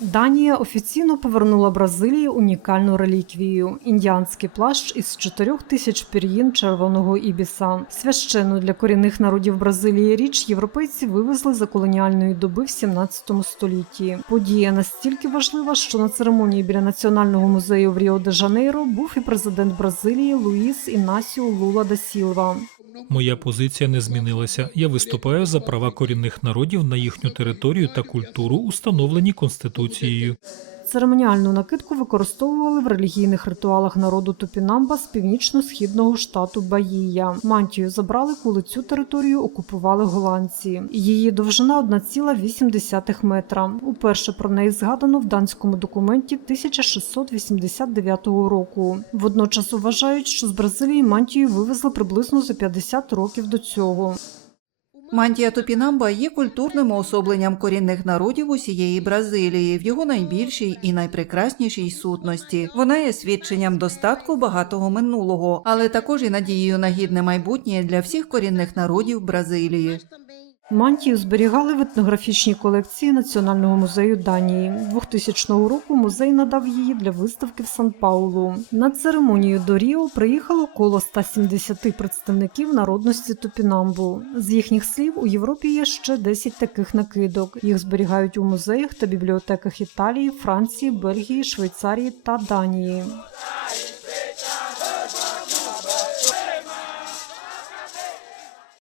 Данія офіційно повернула Бразилії унікальну реліквію індіанський плащ із чотирьох тисяч пір'їн червоного ібіса. Священну для корінних народів Бразилії річ європейці вивезли за колоніальної доби в 17 столітті. Подія настільки важлива, що на церемонії біля національного музею в Ріо де Жанейро був і президент Бразилії Луїс Інасіо Лула да Сілва. Моя позиція не змінилася. Я виступаю за права корінних народів на їхню територію та культуру, установлені конституцією. Церемоніальну накидку використовували в релігійних ритуалах народу Тупінамба з північно-східного штату Баїя. Мантію забрали, коли цю територію окупували голландці. Її довжина 1,8 метра. Уперше про неї згадано в данському документі 1689 року. Водночас вважають, що з Бразилії мантію вивезли приблизно за 50 років до цього. Мантія Топінамба є культурним особленням корінних народів усієї Бразилії в його найбільшій і найпрекраснішій сутності. Вона є свідченням достатку багатого минулого, але також і надією на гідне майбутнє для всіх корінних народів Бразилії. Мантію зберігали в етнографічній колекції Національного музею Данії. 2000 року музей надав її для виставки в Сан-Паулу. На церемонію до Ріо приїхало коло 170 представників народності Тупінамбу. З їхніх слів, у Європі є ще 10 таких накидок. Їх зберігають у музеях та бібліотеках Італії, Франції, Бельгії, Швейцарії та Данії.